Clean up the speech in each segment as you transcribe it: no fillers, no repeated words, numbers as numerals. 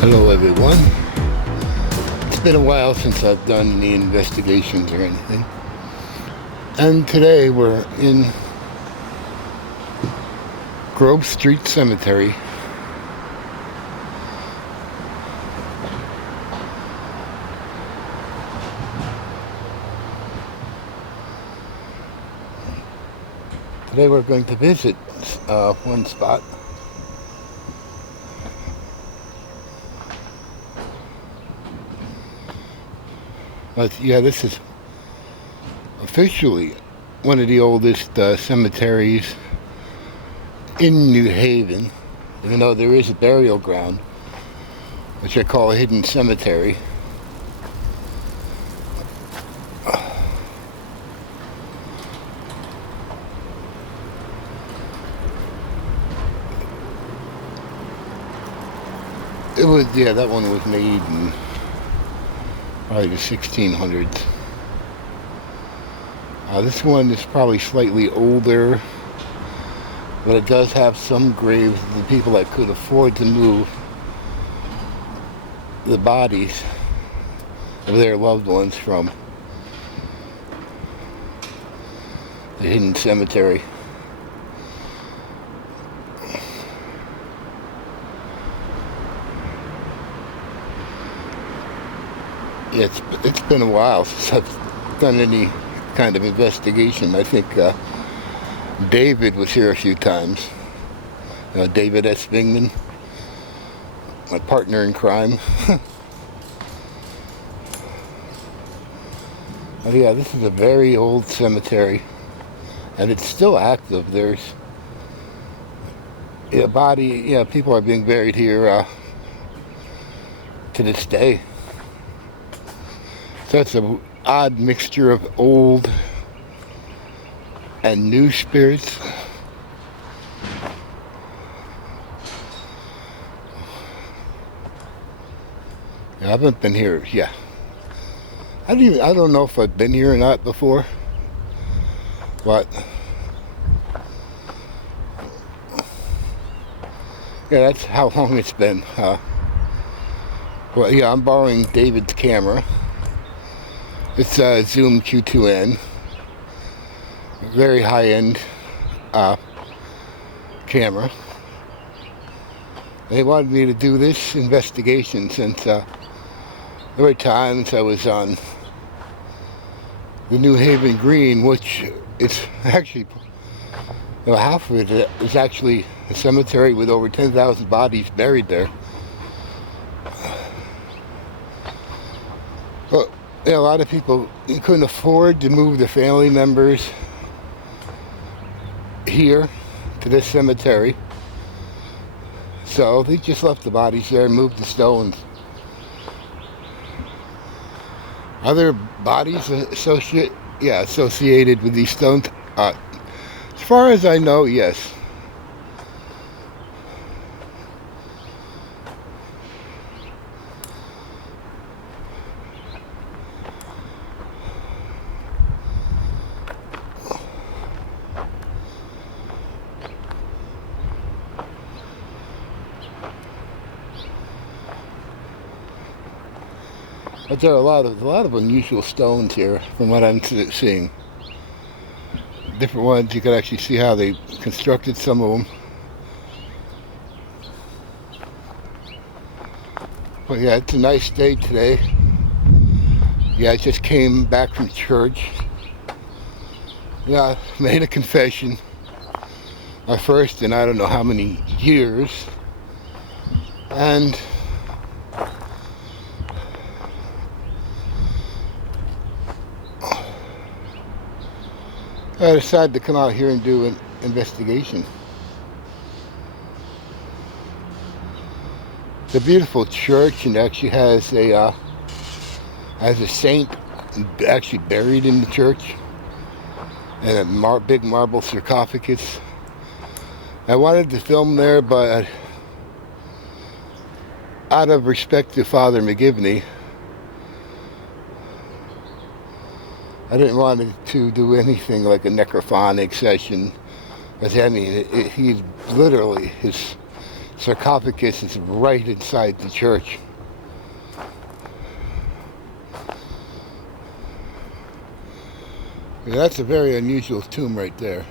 Hello everyone. It's been a while since I've done any investigations or anything. And today we're in Grove Street Cemetery. Today we're going to visit one spot. But yeah, this is officially one of the oldest cemeteries in New Haven, even though there is a burial ground, which I call a hidden cemetery. It was, yeah, that one was made in probably the 1600s. This one is probably slightly older, but it does have some graves of the people that could afford to move the bodies of their loved ones from the hidden cemetery. Yeah, it's been a while since I've done any kind of investigation. I think David was here a few times. David S. Bingman, my partner in crime. But yeah, this is a very old cemetery, and it's still active. There's people are being buried here to this day. So it's an odd mixture of old and new spirits. I haven't been here. Yeah, I don't know if I've been here or not before, but yeah, that's how long it's been. Well, yeah, I'm borrowing David's camera. It's a Zoom Q2N, very high-end camera. They wanted me to do this investigation since there were times I was on the New Haven Green, which it's actually, half of it is actually a cemetery with over 10,000 bodies buried there. But a lot of people couldn't afford to move their family members here to this cemetery, so they just left the bodies there and moved the stones. Other bodies associated with these stones, as far as I know, yes. But there are a lot of unusual stones here, from what I'm seeing. Different ones, you can actually see how they constructed some of them. But yeah, it's a nice day today. Yeah, I just came back from church. Yeah, made a confession. My first in I don't know how many years. And I decided to come out here and do an investigation. It's a beautiful church, and actually has a saint actually buried in the church, and a big marble sarcophagus. I wanted to film there, but out of respect to Father McGivney, I didn't want to do anything like a necrophonic session, because I mean, he's literally, his sarcophagus is right inside the church. Yeah, that's a very unusual tomb right there.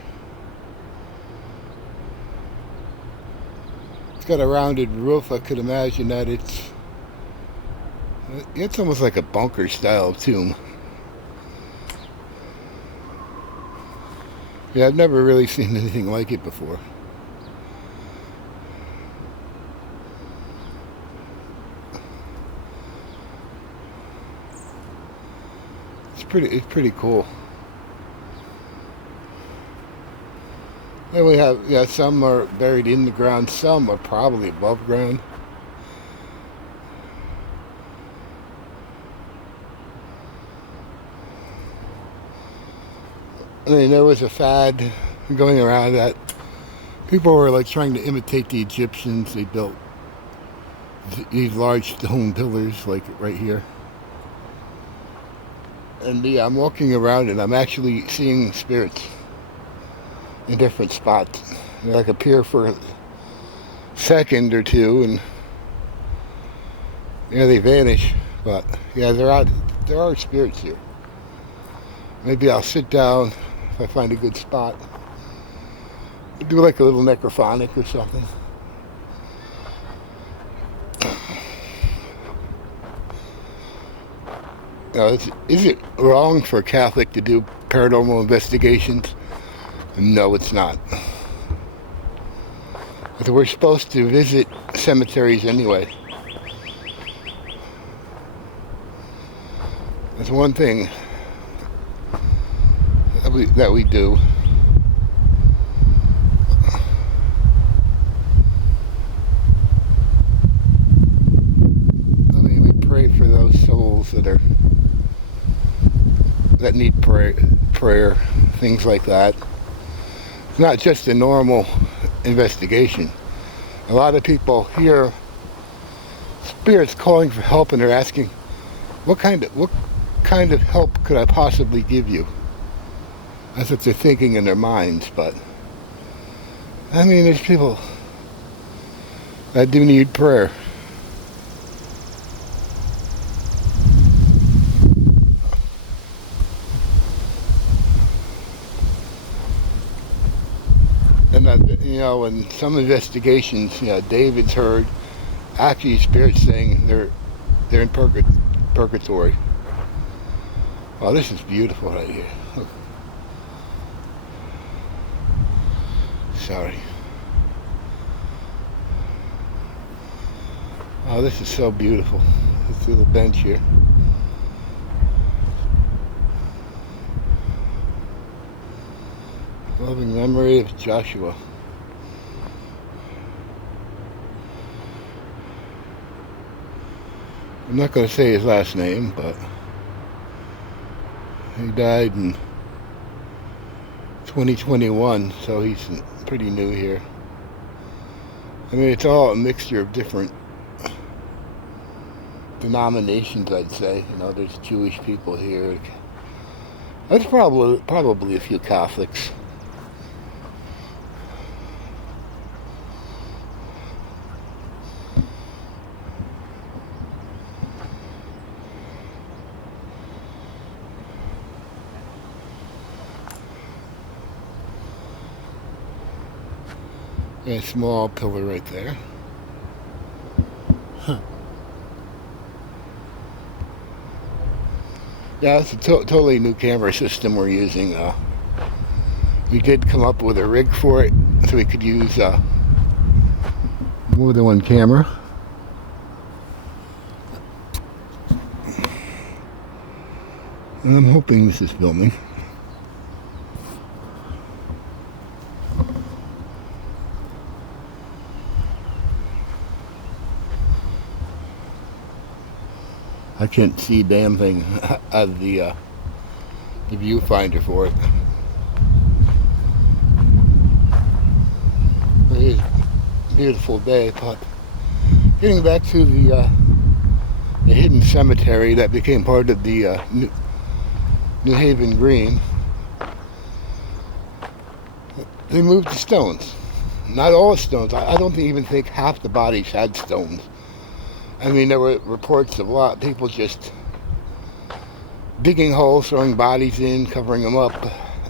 It's got a rounded roof. I could imagine that it's almost like a bunker style tomb. Yeah, I've never really seen anything like it before. It's pretty cool. Then we have, yeah, some are buried in the ground, some are probably above ground. I mean, there was a fad going around that people were like trying to imitate the Egyptians. They built these large stone pillars like right here. And yeah, I'm walking around and I'm actually seeing spirits in different spots. They like appear for a second or two and yeah, they vanish. But yeah, there are spirits here. Maybe I'll sit down if I find a good spot. Do like a little necrophonic or something. Is it wrong for a Catholic to do paranormal investigations? No, it's not. But we're supposed to visit cemeteries anyway. That's one thing that we do. I mean, we pray for those souls that need prayer, things like that. It's not just a normal investigation. A lot of people hear spirits calling for help and they're asking, what kind of help could I possibly give you? That's what they're thinking in their minds. But I mean, there's people that do need prayer. And in some investigations, David's heard actually spirits saying they're in purgatory. Oh, this is beautiful right here. Look. Sorry. Oh, this is so beautiful. This little bench here. Loving memory of Joshua. I'm not going to say his last name, but he died in 2021, so he's pretty new here. I mean, it's all a mixture of different denominations, I'd say. There's Jewish people here. There's probably a few Catholics. A small pillar right there. Huh. Yeah, it's a totally new camera system we're using. We did come up with a rig for it, so we could use more than one camera. And I'm hoping this is filming. I can't see a damn thing out of the viewfinder for it. It is a beautiful day, but getting back to the hidden cemetery that became part of the New Haven Green, they moved the stones. not all stones. I don't even think half the bodies had stones. I mean, there were reports of a lot of people just digging holes, throwing bodies in, covering them up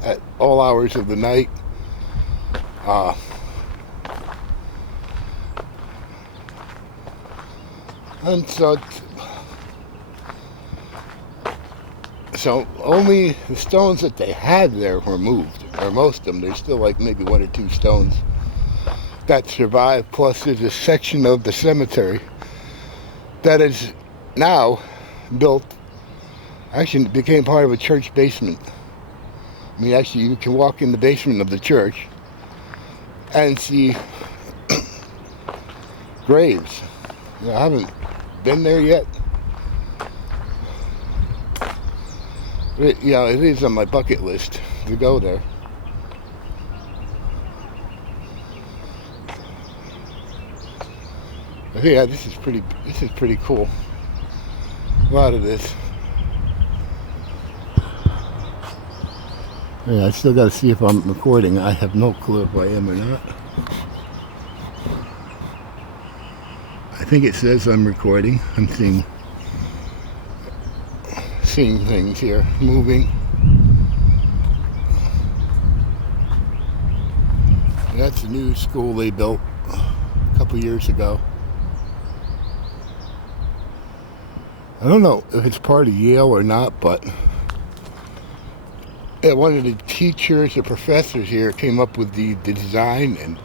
at all hours of the night. And so only the stones that they had there were moved, or most of them. There's still like maybe 1 or 2 stones that survived, plus there's a section of the cemetery that is now built, actually became part of a church basement. I mean, actually you can walk in the basement of the church and see graves. I haven't been there yet. It is on my bucket list to go there. But yeah, this is pretty cool. A lot of this. Yeah, I still got to see if I'm recording. I have no clue if I am or not. I think it says I'm recording. I'm seeing things here moving. And that's a new school they built a couple years ago. I don't know if it's part of Yale or not, but yeah, one of the teachers or professors here came up with the design, and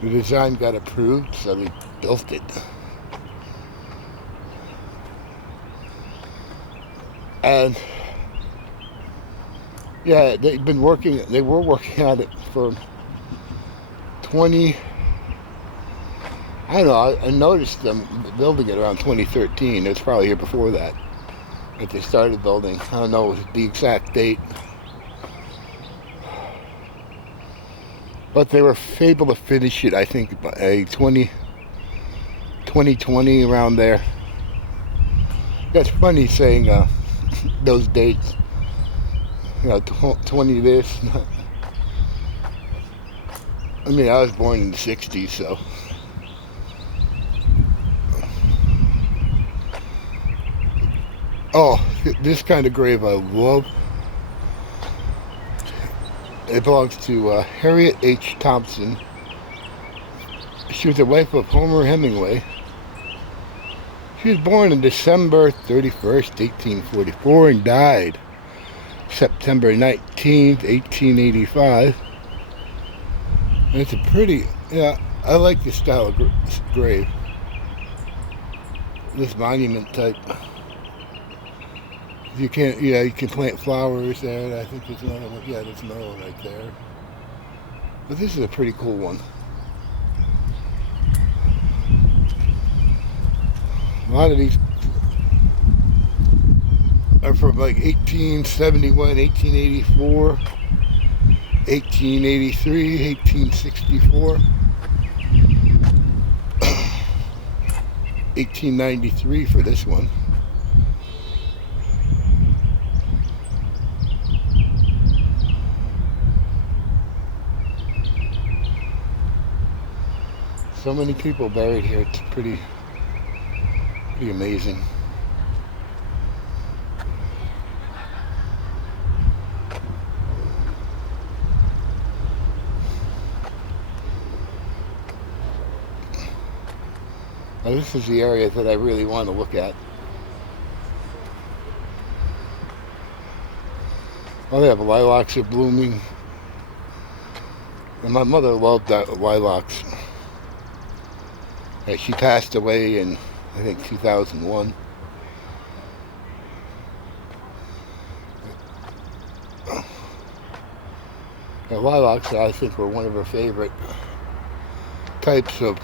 the design got approved, so they built it. And yeah, they were working on it for 20, I don't know, I noticed them building it around 2013. It was probably here before that they started building. I don't know the exact date. But they were able to finish it, I think, by 2020, around there. That's funny saying those dates. 20 this. I mean, I was born in the 60s, so. Oh, this kind of grave I love. It belongs to Harriet H. Thompson. She was the wife of Homer Hemingway. She was born on December 31st, 1844, and died September 19th, 1885. And it's a pretty, I like this style of grave. This monument type. You can plant flowers there. I think there's another one. Yeah, there's another one right there. But this is a pretty cool one. A lot of these are from like 1871, 1884, 1883, 1864, 1893 for this one. So many people buried here. It's pretty amazing. Now this is the area that I really want to look at. Oh, they have lilacs are blooming. And my mother loved that lilacs. She passed away in, I think, 2001. The lilacs, I think, were one of her favorite types of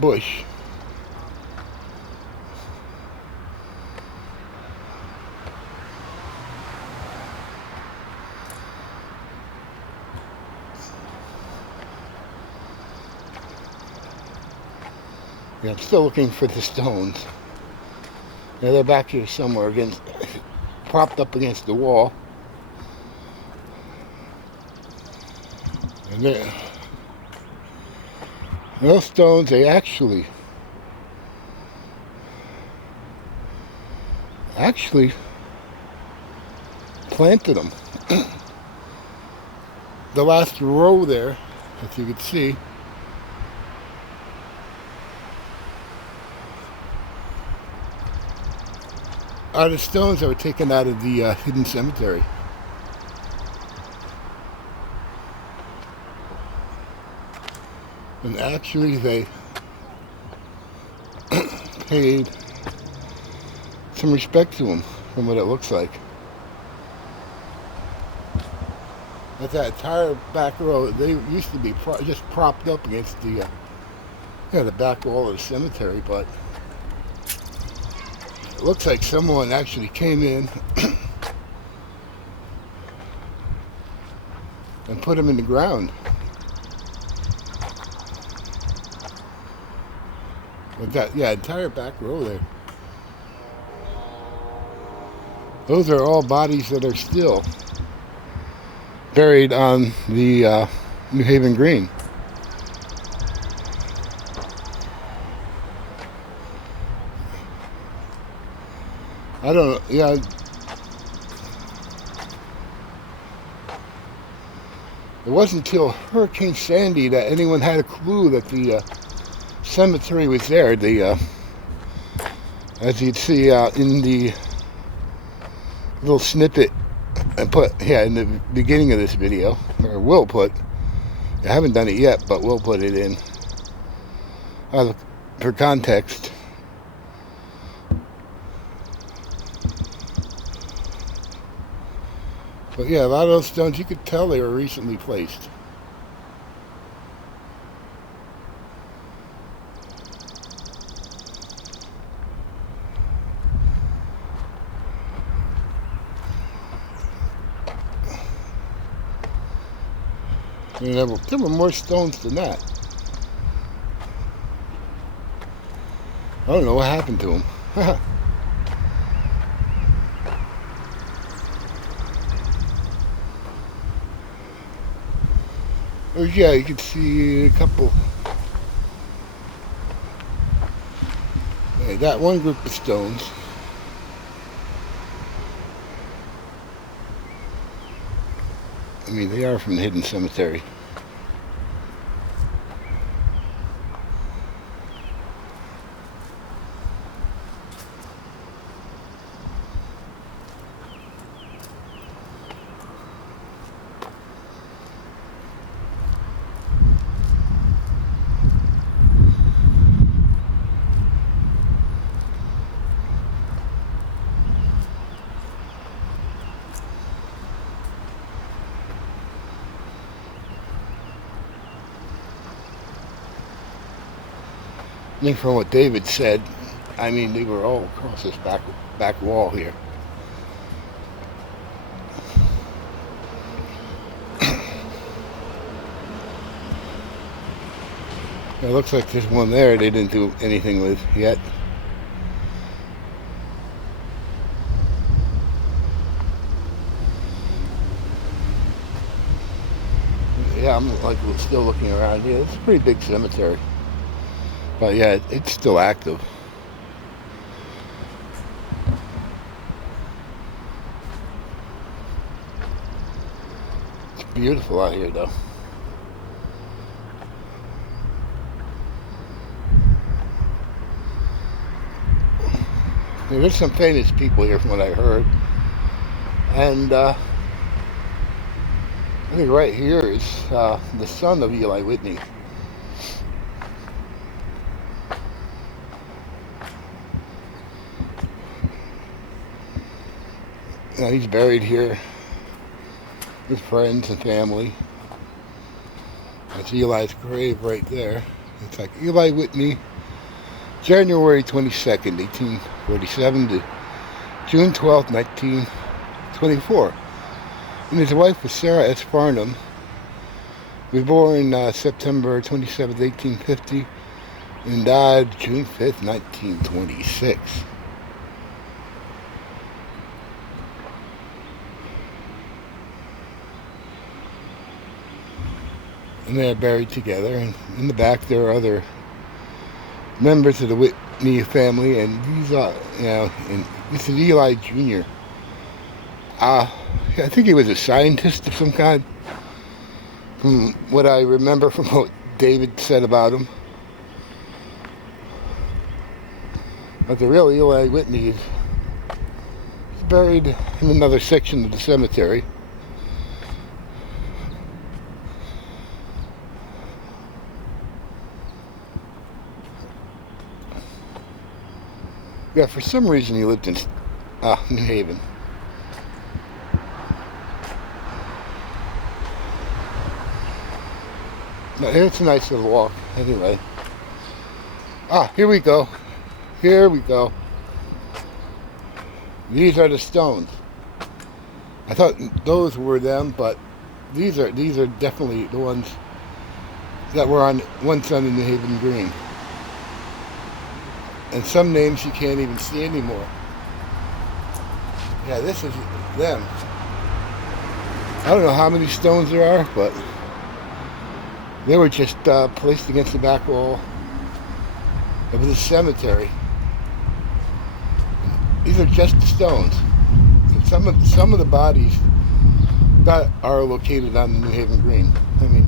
bush. Yeah, I'm still looking for the stones. Yeah, they're back here somewhere, propped up against the wall. And those stones, they actually planted them. The last row there, as you can see, are the stones that were taken out of the hidden cemetery. And actually they paid some respect to him, from what it looks like. But that entire back row, they used to be just propped up against the the back wall of the cemetery, but it looks like someone actually came in and put them in the ground. But that, entire back row there. Those are all bodies that are still buried on the New Haven Green. I don't know, it wasn't until Hurricane Sandy that anyone had a clue that the cemetery was there. As you'd see in the little snippet I put in the beginning of this video, or will put. I haven't done it yet, but we'll put it in for context. But yeah, a lot of those stones, you could tell they were recently placed. And there were more stones than that. I don't know what happened to them. Oh yeah, you can see a couple. That one group of stones. I mean, they are from the hidden cemetery. I think from what David said, I mean, they were all across this back wall here. It looks like there's one there they didn't do anything with yet. Yeah, I'm like still looking around here. It's a pretty big cemetery. But yeah, it's still active. It's beautiful out here though. There's some famous people here from what I heard. And I think right here is the son of Eli Whitney. Now he's buried here with friends and family. That's Eli's grave right there. It's like Eli Whitney, January 22nd, 1847 to June 12th, 1924. And his wife was Sarah S. Farnham. He was born September 27th, 1850 and died June 5th, 1926. and they're buried together. And in the back there are other members of the Whitney family, and these are, and this is Eli Jr. I think he was a scientist of some kind, from what I remember from what David said about him. But the real Eli Whitney is buried in another section of the cemetery. Yeah, for some reason he lived in New Haven. No, it's a nice little walk, anyway. Here we go. Here we go. These are the stones. I thought those were them, but these are definitely the ones that were once on the New Haven Green. And some names you can't even see anymore. Yeah, this is them. I don't know how many stones there are, but they were just placed against the back wall of the cemetery. These are just the stones. And some of the bodies that are located on the New Haven Green. I mean,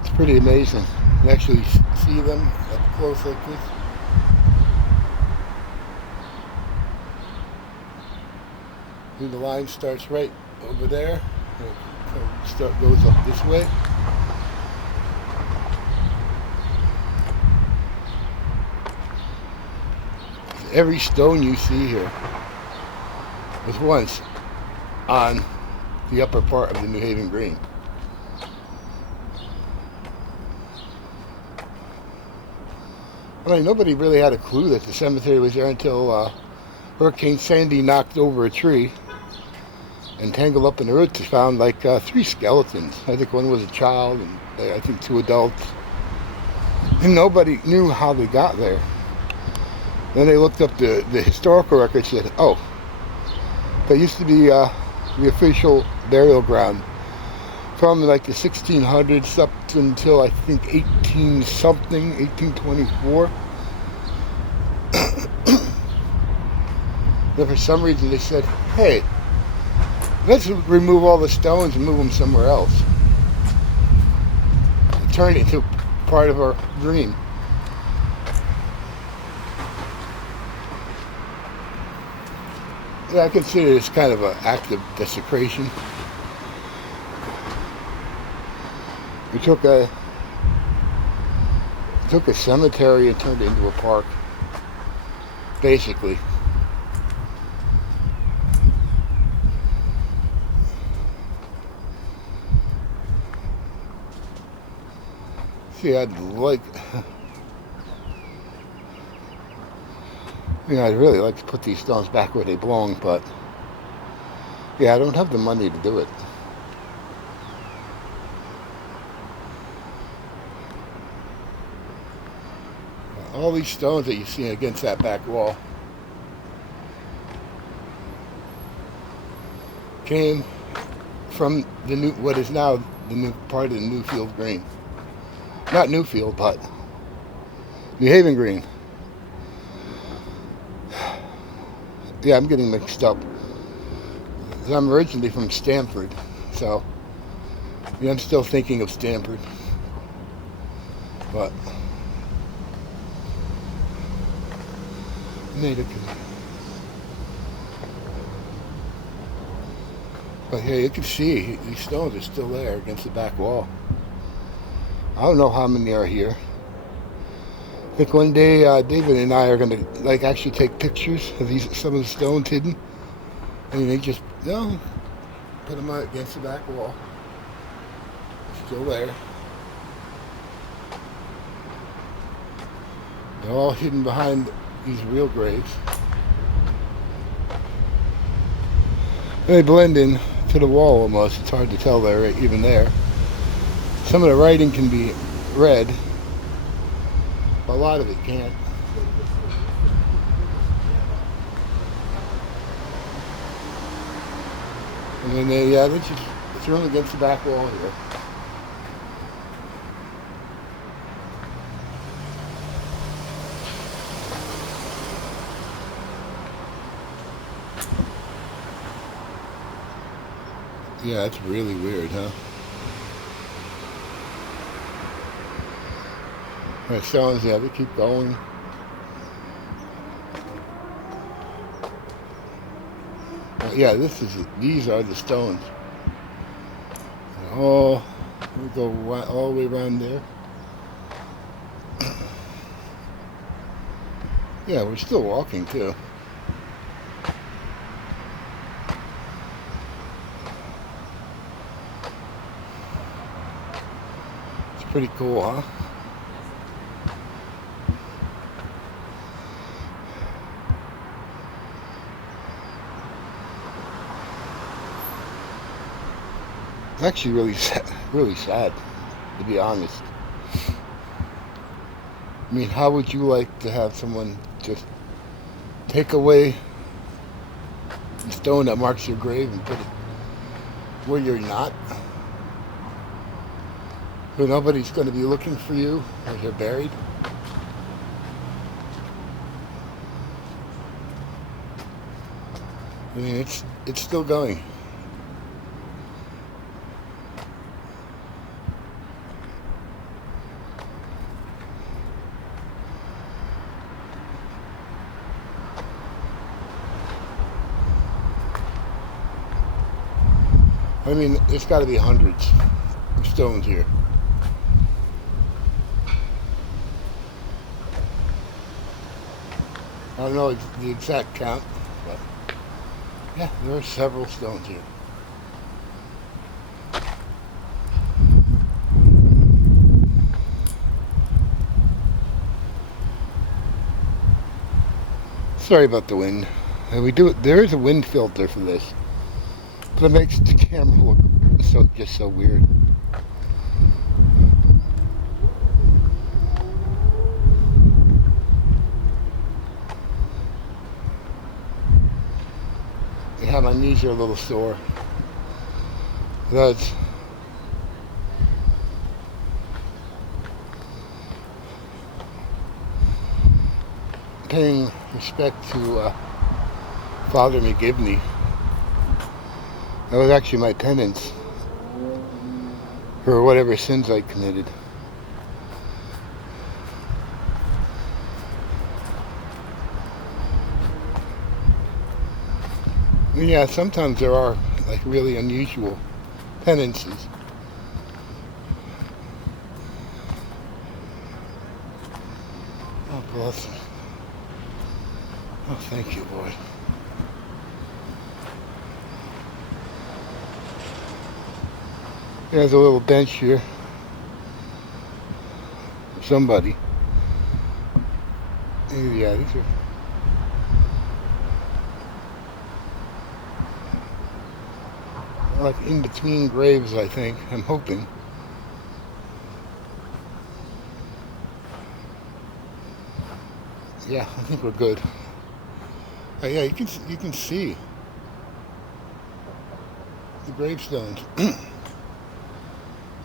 it's pretty amazing. You actually see them up close like this. And the line starts right over there. It goes up this way. Every stone you see here was once on the upper part of the New Haven Green. I mean, nobody really had a clue that the cemetery was there until Hurricane Sandy knocked over a tree and tangled up in the roots. Found like 3 skeletons. I think one was a child and I think 2 adults. And nobody knew how they got there. Then they looked up the historical records and said, oh, that used to be the official burial ground from like the 1600s up until I think 18 something, 1824. Then for some reason they said, hey, let's remove all the stones and move them somewhere else. Turn it into part of our green. Yeah, I consider this kind of an act of desecration. We took a cemetery and turned it into a park, basically. See, I'd really like to put these stones back where they belong, but yeah, I don't have the money to do it. All these stones that you see against that back wall came from what is now the new part of the Newfield Green. Not Newfield, but New Haven Green. Yeah, I'm getting mixed up. I'm originally from Stamford, so yeah, I'm still thinking of Stamford. But yeah, you can see these stones are still there against the back wall. I don't know how many are here. I think one day David and I are going to actually take pictures of some of the stones hidden, and they just put them out against the back wall. Still there. They're all hidden behind these real graves. They blend in to the wall almost. It's hard to tell they're even there. Some of the writing can be read. A lot of it can't. I mean, yeah, they just thrown against the back wall here. Yeah, that's really weird, huh? The stones, yeah, they keep going. Yeah, these are the stones. Oh, we go all the way around there. Yeah, we're still walking too. It's pretty cool, huh? It's actually really sad, to be honest. I mean, how would you like to have someone just take away the stone that marks your grave and put it where you're not? So nobody's going to be looking for you as you're buried? I mean, it's still going. I mean, it's got to be hundreds of stones here. I don't know the exact count, but yeah, there are several stones here. Sorry about the wind. There is a wind filter for this, but it makes the camera look just so weird. Yeah, my knees are a little sore. That's paying respect to Father McGivney. That was actually my penance for whatever sins I committed. Yeah, sometimes there are like really unusual penances. Oh, bless me. Oh, thank you, Lord. There's a little bench here. Somebody. Yeah, these are. Like in between graves, I think. I'm hoping. Yeah, I think we're good. Yeah, you can see the gravestones.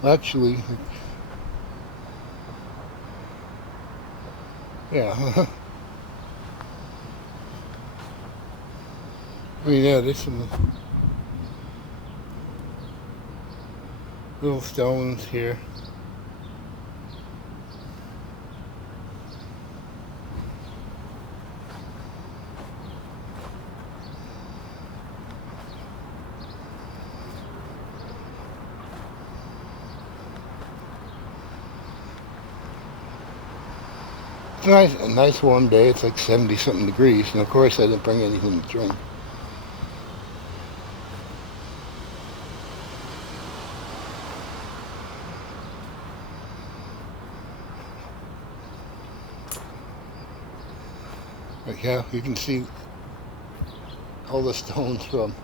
Actually, yeah. I mean, yeah, there's some little stones here. It's a nice warm day. It's like 70 something degrees, and of course I didn't bring anything to drink. But yeah, you can see all the stones from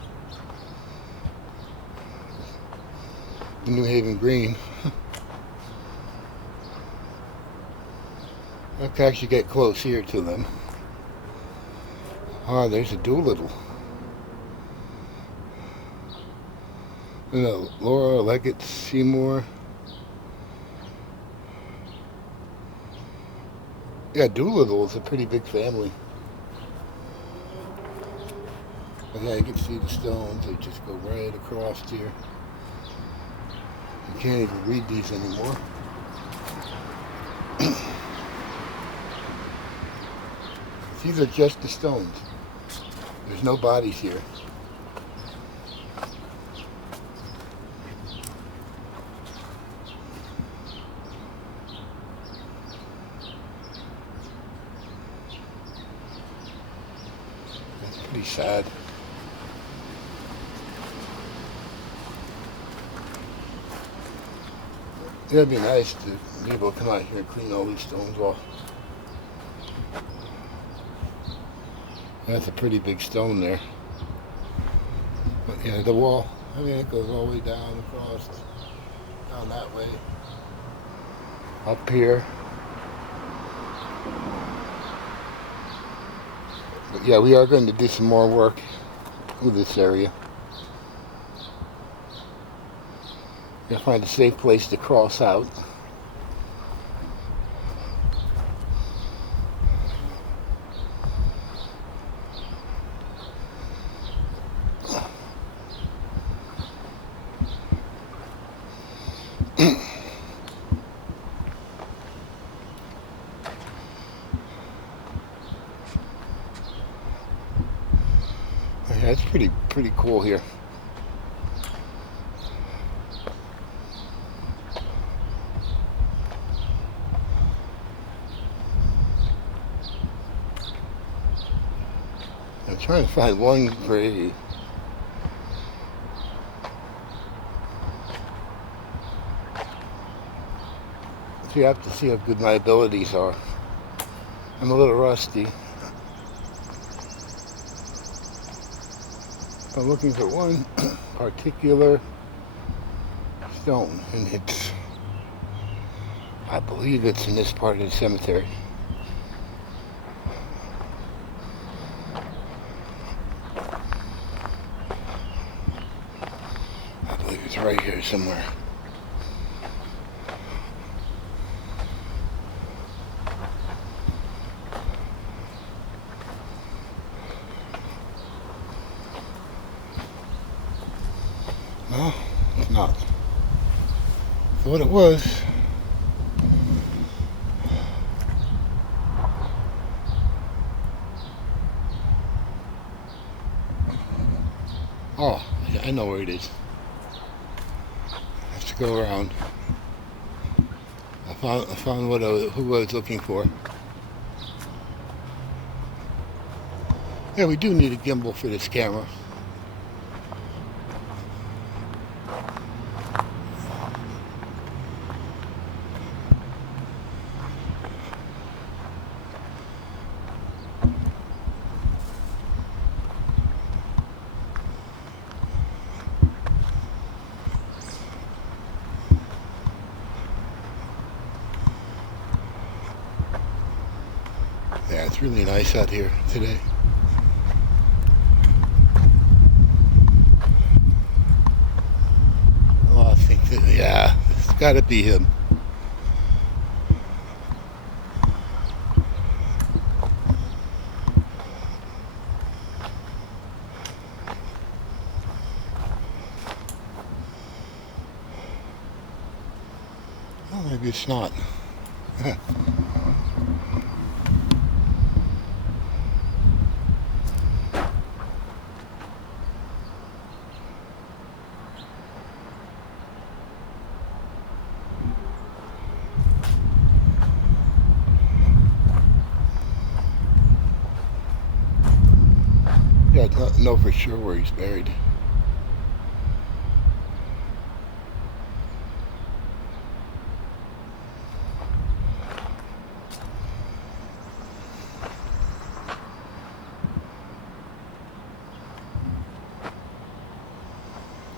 the New Haven Green. I can actually get close here to them. Oh, there's a Doolittle. No, Laura, Leggett, Seymour. Yeah, Doolittle is a pretty big family. But yeah, you can see the stones. They just go right across here. You can't even read these anymore. These are just the stones. There's no bodies here. It's pretty sad. It'd be nice to be able to come out here and clean all these stones off. That's a pretty big stone there. But yeah, the wall, I mean, it goes all the way down across, down that way, up here. But yeah, we are going to do some more work with this area. Gotta find a safe place to cross out. Yeah, it's pretty cool here. I'm trying to find one grave. So you have to see how good my abilities are. I'm a little rusty. I'm looking for one particular stone, and I believe it's in this part of the cemetery. I believe it's right here somewhere. No, it's not. Thought it was. Oh, I know where it is. I have to go around. I found who I was looking for. Yeah, we do need a gimbal for this camera. Yeah, it's really nice out here today. Oh, I think that, yeah, it's got to be him. Oh, maybe it's not. Yeah, I don't know for sure where he's buried.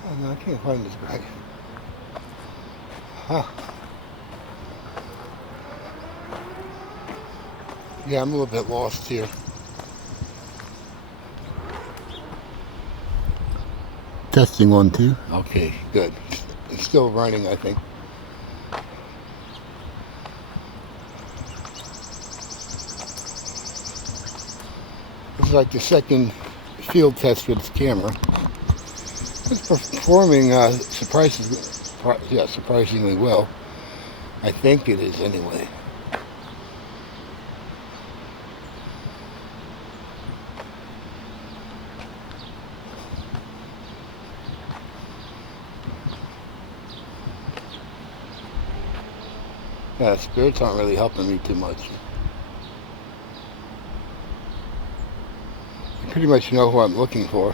Oh, no, I can't find this guy. Huh. Yeah, I'm a little bit lost here. Testing 1, 2. Okay, good. It's still running, I think. This is like the second field test with this camera. It's performing surprisingly well. I think it is anyway. Yeah, spirits aren't really helping me too much. I pretty much know who I'm looking for.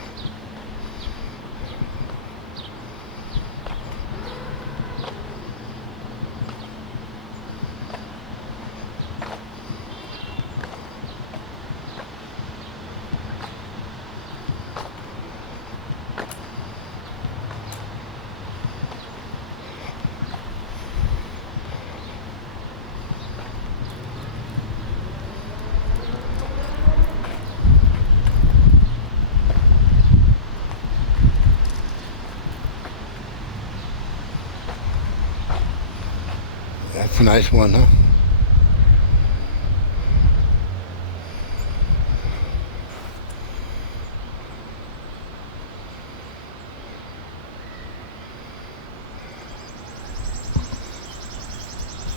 That's a nice one, huh?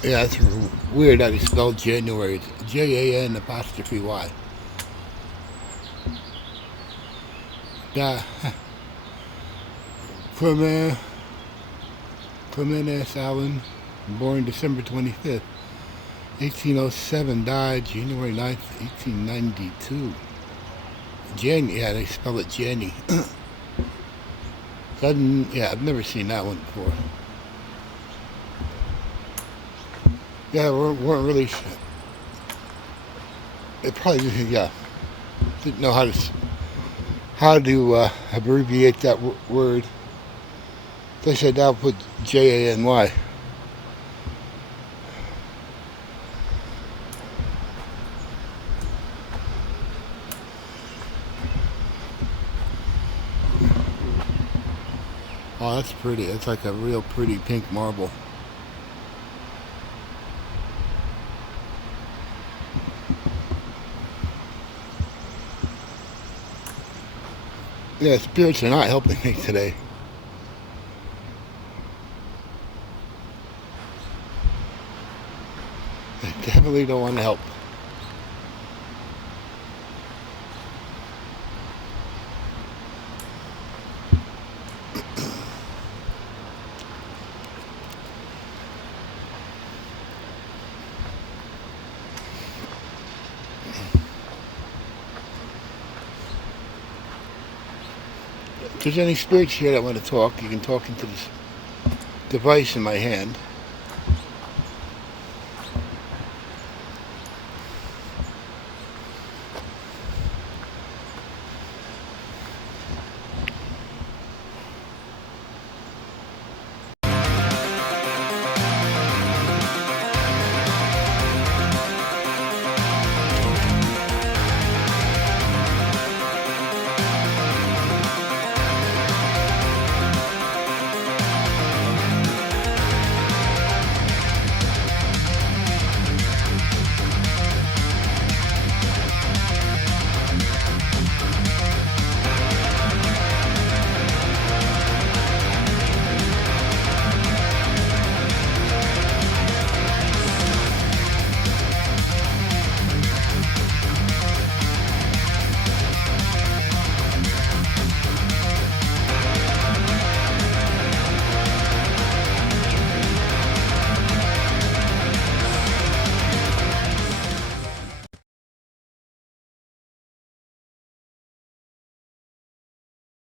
Yeah, it's weird that he spelled January. It's Jan''Y. Clement Allen, born December 25th, 1807, died January 9th, 1892. Yeah, they spell it Jenny. Yeah, I've never seen that one before. Yeah, weren't really. It probably didn't know how to abbreviate that word. They said I'll put Jany. Oh, that's pretty. It's like a real pretty pink marble. Yeah, spirits are not helping me today. They definitely don't want to help. If there's any spirits here that want to talk, you can talk into this device in my hand.